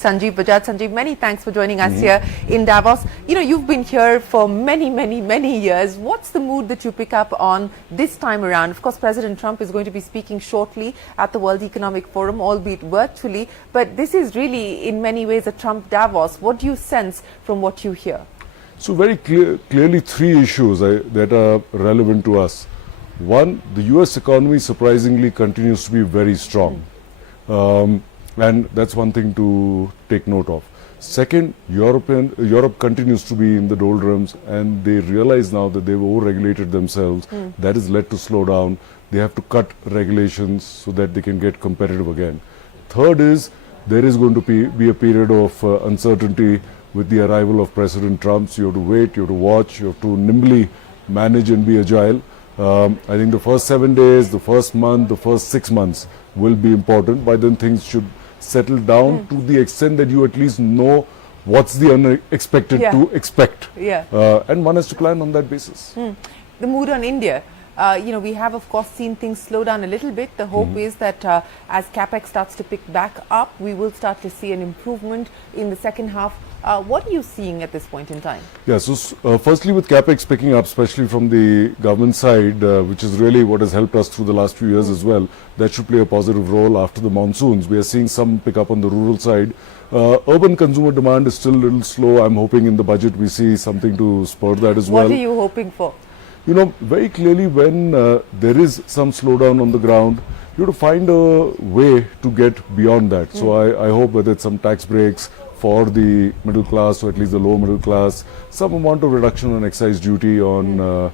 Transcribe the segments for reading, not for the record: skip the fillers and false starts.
Sanjiv Bajaj. Sanjiv, many thanks for joining us here in Davos. You know, you've been here for many years. What's the mood that you pick up on this time around? Of course, President Trump is going to be speaking shortly at the World Economic Forum, albeit virtually. But this is really, in many ways, a Trump Davos. What do you sense from what you hear? So very clearly three issues that are relevant to us. One, the US economy surprisingly continues to be very strong. And that's one thing to take note of. Second, Europe continues to be in the doldrums, and they realize now that they've over-regulated themselves. That has led to slowdown. They have to cut regulations so that they can get competitive again. Third is, there is going to be a period of uncertainty with the arrival of President Trump. So you have to wait, you have to watch, you have to nimbly manage and be agile. I think the first 7 days, the first month, the first 6 months will be important. By then things should settle down to the extent that you at least know what's the unexpected to expect. And one has to plan on that basis. The mood on India. You know, we have of course seen things slow down a little bit. The hope is that as capex starts to pick back up, we will start to see an improvement in the second half. What are you seeing at this point in time? Yeah, so firstly with capex picking up, especially from the government side, which is really what has helped us through the last few years as well, that should play a positive role after the monsoons. We are seeing some pick up on the rural side. Urban consumer demand is still a little slow. I'm hoping in the budget we see something to spur that as well. What are you hoping for? You know, very clearly when there is some slowdown on the ground, you have to find a way to get beyond that. So I hope whether it's some tax breaks for the middle class or at least the lower middle class, some amount of reduction on excise duty on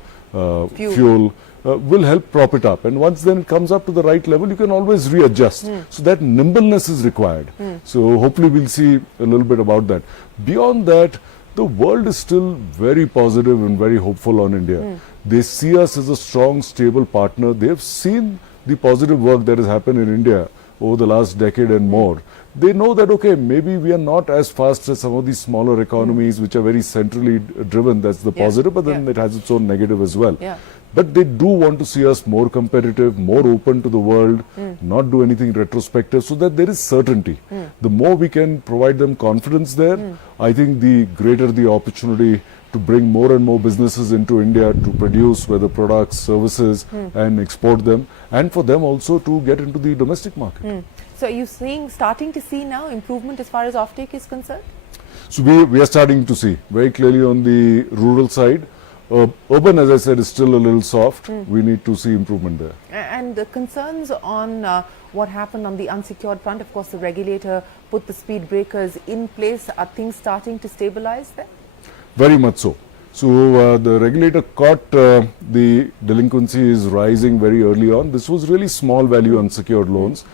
fuel will help prop it up. And once then it comes up to the right level, you can always readjust. So that nimbleness is required. So hopefully we'll see a little bit about that. Beyond that, the world is still very positive and very hopeful on India. They see us as a strong, stable partner. They've seen the positive work that has happened in India over the last decade and more. They know that, okay, maybe we are not as fast as some of these smaller economies which are very centrally driven. That's the positive, but then it has its own negative as well. But they do want to see us more competitive, more open to the world, not do anything retrospective, so that there is certainty. The more we can provide them confidence there, I think the greater the opportunity to bring more and more businesses into India to produce whether products, services and export them, and for them also to get into the domestic market. So are you starting to see now improvement as far as offtake is concerned? So we are starting to see very clearly on the rural side. Urban, as I said, is still a little soft. We need to see improvement there. And the concerns on what happened on the unsecured front, of course the regulator put the speed breakers in place. Are things starting to stabilize there? Very much so. So the regulator caught the delinquency is rising very early on. This was really small value unsecured loans.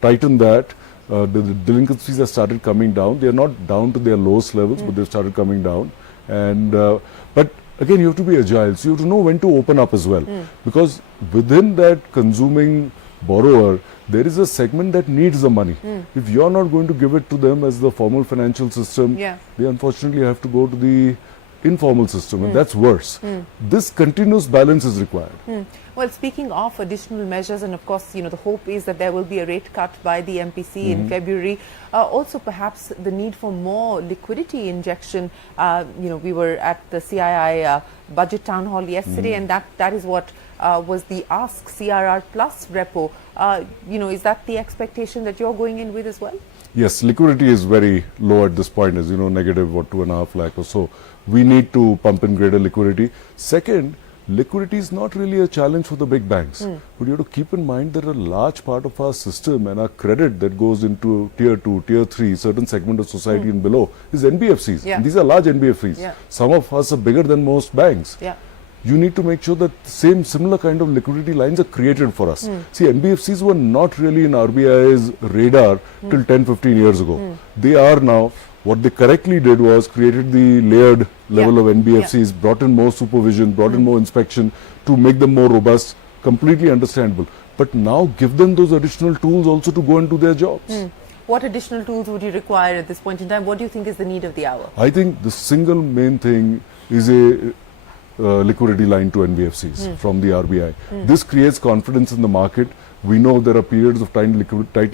Tightened that. The delinquencies have started coming down. They are not down to their lowest levels, but they've started coming down. And but again, you have to be agile. So you have to know when to open up as well. Because within that consuming borrower, there is a segment that needs the money. If you're not going to give it to them as the formal financial system, they unfortunately have to go to the informal system, and that's worse. This continuous balance is required. Well, speaking of additional measures, and of course, you know, the hope is that there will be a rate cut by the MPC in February. Also, perhaps the need for more liquidity injection. You know, we were at the CII budget town hall yesterday, and that is what was the ask, CRR plus repo. You know, is that the expectation that you're going in with as well? Yes, liquidity is very low at this point, as you know, negative 2.5 lakh or so. We need to pump in greater liquidity. Second, liquidity is not really a challenge for the big banks. But you have to keep in mind that a large part of our system and our credit that goes into tier 2, tier 3, certain segment of society and below is NBFCs. And these are large NBFCs. Some of us are bigger than most banks. You need to make sure that similar kind of liquidity lines are created for us. See, NBFCs were not really in RBI's radar till 10-15 years ago. They are now. What they correctly did was created the layered level of NBFCs, brought in more supervision, brought in more inspection to make them more robust, completely understandable. But now give them those additional tools also to go and do their jobs. What additional tools would you require at this point in time? What do you think is the need of the hour? I think the single main thing is a liquidity line to NBFCs from the RBI. This creates confidence in the market. We know there are periods of tight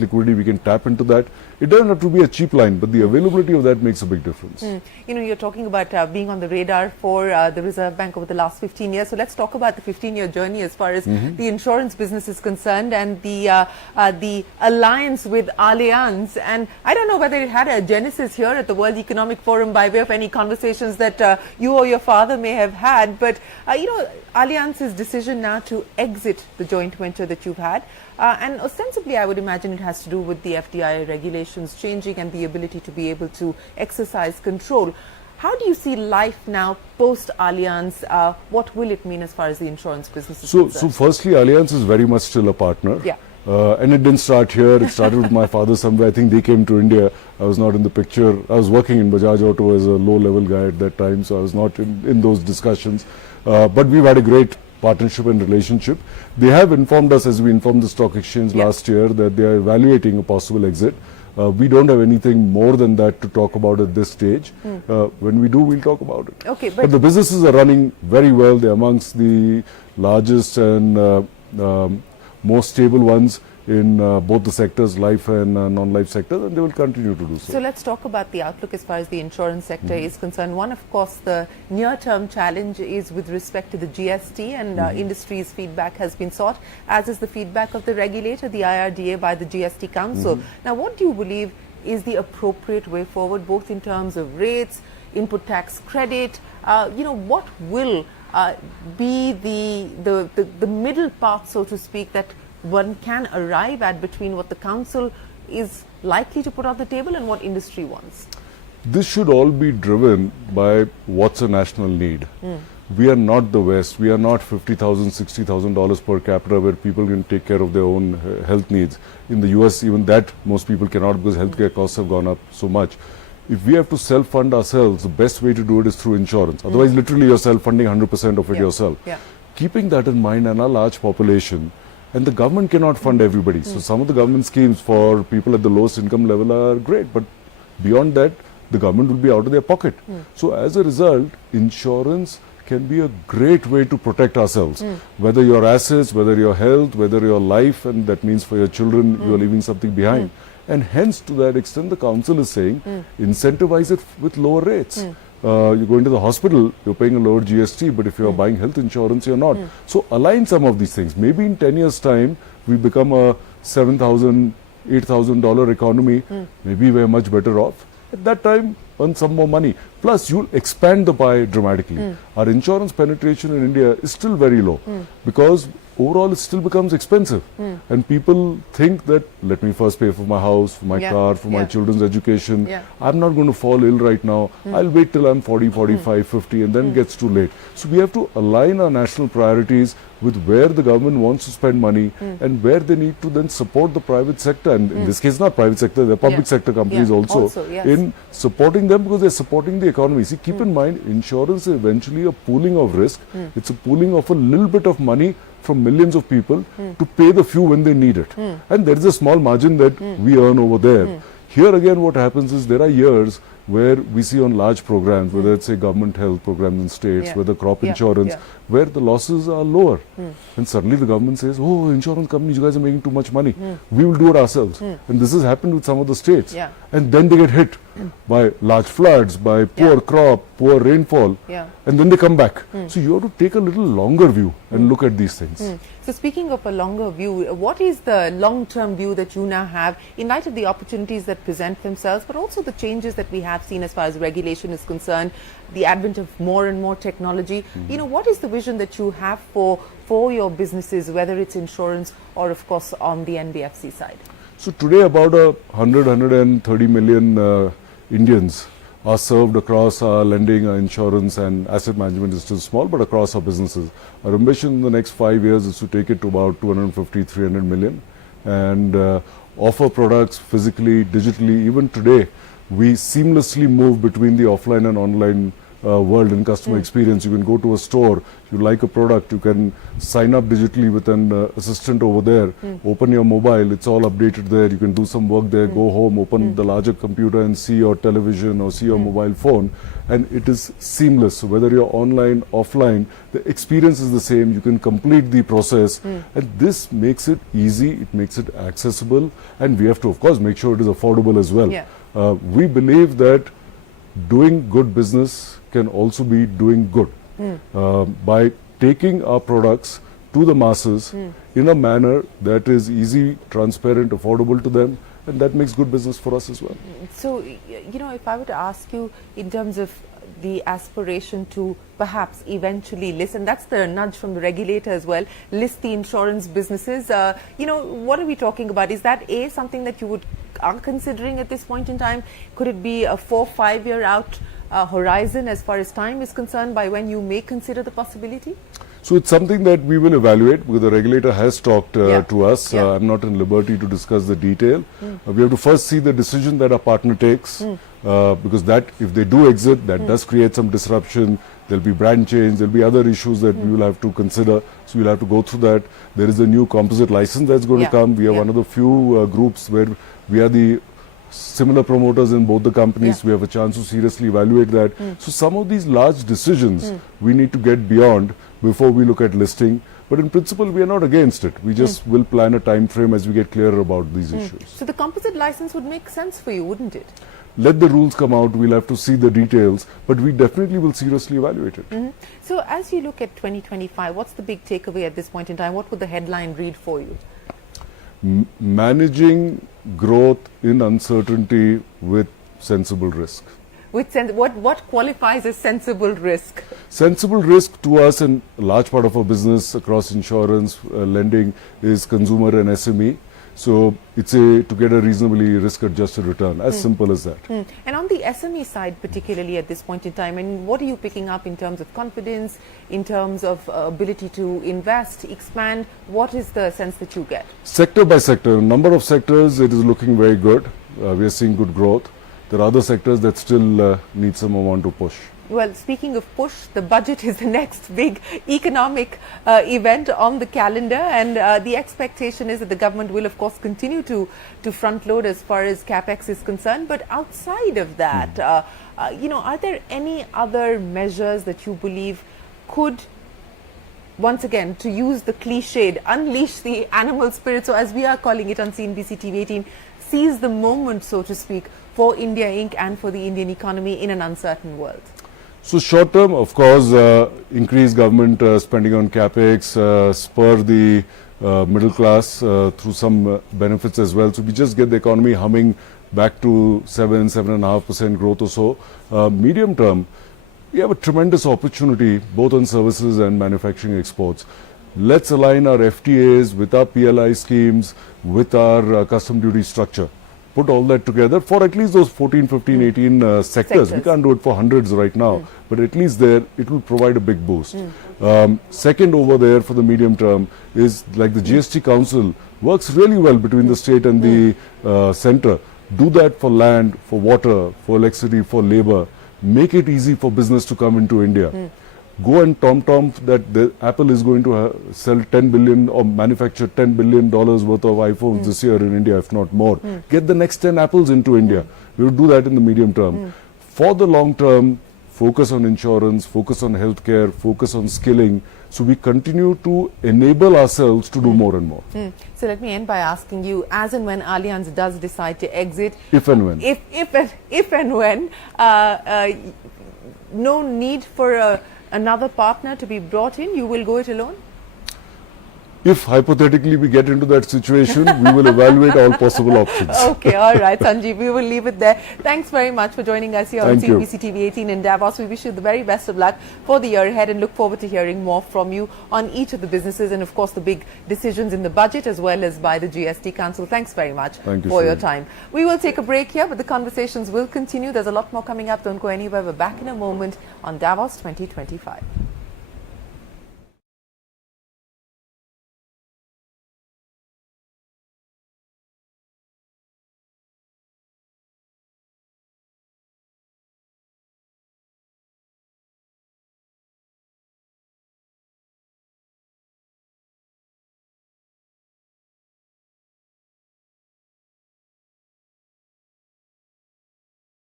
liquidity. We can tap into that. It doesn't have to be a cheap line, but the availability of that makes a big difference. You know, you're talking about being on the radar for the Reserve Bank over the last 15 years. So let's talk about the 15-year journey as far as the insurance business is concerned, and the alliance with Allianz. And I don't know whether it had a genesis here at the World Economic Forum by way of any conversations that you or your father may have had. But, you know, Allianz's decision now to exit the joint venture that you've had. And ostensibly, I would imagine it has to do with the FDI regulations changing and the ability to be able to exercise control. How do you see life now post Allianz? What will it mean as far as the insurance business is concerned? So firstly, Allianz is very much still a partner. Yeah. And it didn't start here. It started with my father somewhere. I think they came to India. I was not in the picture. I was working in Bajaj Auto as a low-level guy at that time, so I was not in those discussions. But we've had a great partnership and relationship. They have informed us, as we informed the stock exchange last year, that they are evaluating a possible exit. We don't have anything more than that to talk about at this stage. When we do, we'll talk about it. Okay, but the businesses are running very well. They're amongst the largest and most stable ones in both the sectors, life and non-life sectors, and they will continue to do so. So let's talk about the outlook as far as the insurance sector is concerned. One, of course, the near-term challenge is with respect to the GST, and industry's feedback has been sought, as is the feedback of the regulator, the IRDA, by the GST Council. Now, what do you believe is the appropriate way forward, both in terms of rates, input tax credit? You know, what will be the middle path, so to speak, that one can arrive at between what the council is likely to put on the table and what industry wants? This should all be driven by what's a national need. We are not the West. We are not $50,000, $60,000 per capita where people can take care of their own health needs. In the US, even that most people cannot, because healthcare costs have gone up so much. If we have to self-fund ourselves, the best way to do it is through insurance. Otherwise, literally, you're self-funding 100% of it yourself. Keeping that in mind, and our large population, and the government cannot fund everybody. So some of the government schemes for people at the lowest income level are great, but beyond that, the government will be out of their pocket. So as a result, insurance can be a great way to protect ourselves. Whether your assets, whether your health, whether your life, and that means for your children, you are leaving something behind. And hence, to that extent, the council is saying, incentivize it with lower rates. You go into the hospital, you're paying a lower GST, but if you're buying health insurance, you're not. So align some of these things. Maybe in 10 years' time, we become a $7,000, $8,000 economy. Maybe we're much better off. At that time, earn some more money. Plus, you'll expand the pie dramatically. Our insurance penetration in India is still very low because overall it still becomes expensive. And people think that, let me first pay for my house, for my car, for my children's education. I'm not going to fall ill right now. I'll wait till I'm 40, 45, 50, and then it gets too late. So we have to align our national priorities with where the government wants to spend money and where they need to then support the private sector. And in this case, not private sector, they're public sector companies also in supporting them, because they're supporting the economy. See, keep in mind, insurance is eventually a pooling of risk. It's a pooling of a little bit of money from millions of people to pay the few when they need it. And there is a small margin that we earn over there. Here again, what happens is there are years where we see on large programs, whether it's a government health programs in states, whether crop insurance, where the losses are lower. And suddenly the government says, oh, insurance companies, you guys are making too much money. We will do it ourselves. And this has happened with some of the states. And then they get hit by large floods, by poor crop, poor rainfall, and then they come back. So you have to take a little longer view and look at these things. So speaking of a longer view, what is the long-term view that you now have in light of the opportunities that present themselves, but also the changes that we have seen as far as regulation is concerned, the advent of more and more technology? You know, what is the vision that you have for your businesses, whether it's insurance or, of course, on the NBFC side? So today about 130 million Indians are served across our lending, our insurance and asset management is still small, but across our businesses. Our ambition in the next 5 years is to take it to about 250, 300 million and offer products physically, digitally. Even today, we seamlessly move between the offline and online world in customer experience. You can go to a store, you like a product, you can sign up digitally with an assistant over there, open your mobile, it's all updated there, you can do some work there, go home, open the larger computer and see your television or see your mobile phone, and it is seamless. So whether you're online, offline, the experience is the same, you can complete the process, and this makes it easy, it makes it accessible, and we have to of course make sure it is affordable as well. We believe that doing good business can also be doing good by taking our products to the masses in a manner that is easy, transparent, affordable to them, and that makes good business for us as well. So, you know, if I were to ask you in terms of the aspiration to perhaps eventually list, and that's the nudge from the regulator as well, list the insurance businesses, you know, what are we talking about? Is that something that you are considering at this point in time? Could it be a 4-5 year out horizon as far as time is concerned by when you may consider the possibility? So it's something that we will evaluate because the regulator has talked to us. I'm not in liberty to discuss the detail. We have to first see the decision that our partner takes because that if they do exit, that does create some disruption. There'll be brand change, there'll be other issues that we will have to consider. So we'll have to go through that. There is a new composite license that's going to come. We are one of the few groups where we are the similar promoters in both the companies. We have a chance to seriously evaluate that. So some of these large decisions we need to get beyond before we look at listing. But in principle, we are not against it. We just will plan a time frame as we get clearer about these issues. So the composite license would make sense for you, wouldn't it? Let the rules come out. We'll have to see the details, but we definitely will seriously evaluate it. So as you look at 2025, what's the big takeaway at this point in time? What would the headline read for you? Managing growth in uncertainty with sensible risk. What qualifies as sensible risk? Sensible risk to us, and a large part of our business across insurance, lending, is consumer and SME. So it's to get a reasonably risk-adjusted return, as simple as that. And on the SME side, particularly at this point in time, and what are you picking up in terms of confidence, in terms of ability to invest, expand? What is the sense that you get? Sector by sector, a number of sectors, it is looking very good. We are seeing good growth. There are other sectors that still need some amount to push. Well, speaking of push, the budget is the next big economic event on the calendar, and the expectation is that the government will, of course, continue to front load as far as capex is concerned. But outside of that, you know, are there any other measures that you believe could, once again, to use the cliched, unleash the animal spirit, so as we are calling it on CNBC-TV18, seize the moment, so to speak, for India Inc. and for the Indian economy in an uncertain world? So short term, of course, increase government spending on capex, spur the middle class through some benefits as well. So we just get the economy humming back to 7.5% growth or so. Medium term, we have a tremendous opportunity both on services and manufacturing exports. Let's align our FTAs with our PLI schemes, with our custom duty structure. Put all that together for at least those 14, 15, 18 sectors. We can't do it for hundreds right now, but at least there it will provide a big boost. Second over there for the medium term is like the GST Council works really well between the state and the center. Do that for land, for water, for electricity, for labor. Make it easy for business to come into India. Go and tom-tom that the Apple is going to sell 10 billion or manufacture $10 billion worth of iPhones this year in India, if not more. Get the next 10 Apples into India. We will do that in the medium term. For the long term, focus on insurance, focus on healthcare, focus on skilling. So we continue to enable ourselves to do more and more. So let me end by asking you, as and when Allianz does decide to exit, if and when, if and when, no need for another partner to be brought in, you will go it alone? If hypothetically we get into that situation, we will evaluate all possible options. Okay, all right, Sanjiv, we will leave it there. Thanks very much for joining us here on CNBC-TV18 in Davos. We wish you the very best of luck for the year ahead and look forward to hearing more from you on each of the businesses and, of course, the big decisions in the budget as well as by the GST Council. Thanks very much for your time. We will take a break here, but the conversations will continue. There's a lot more coming up. Don't go anywhere. We're back in a moment on Davos 2025.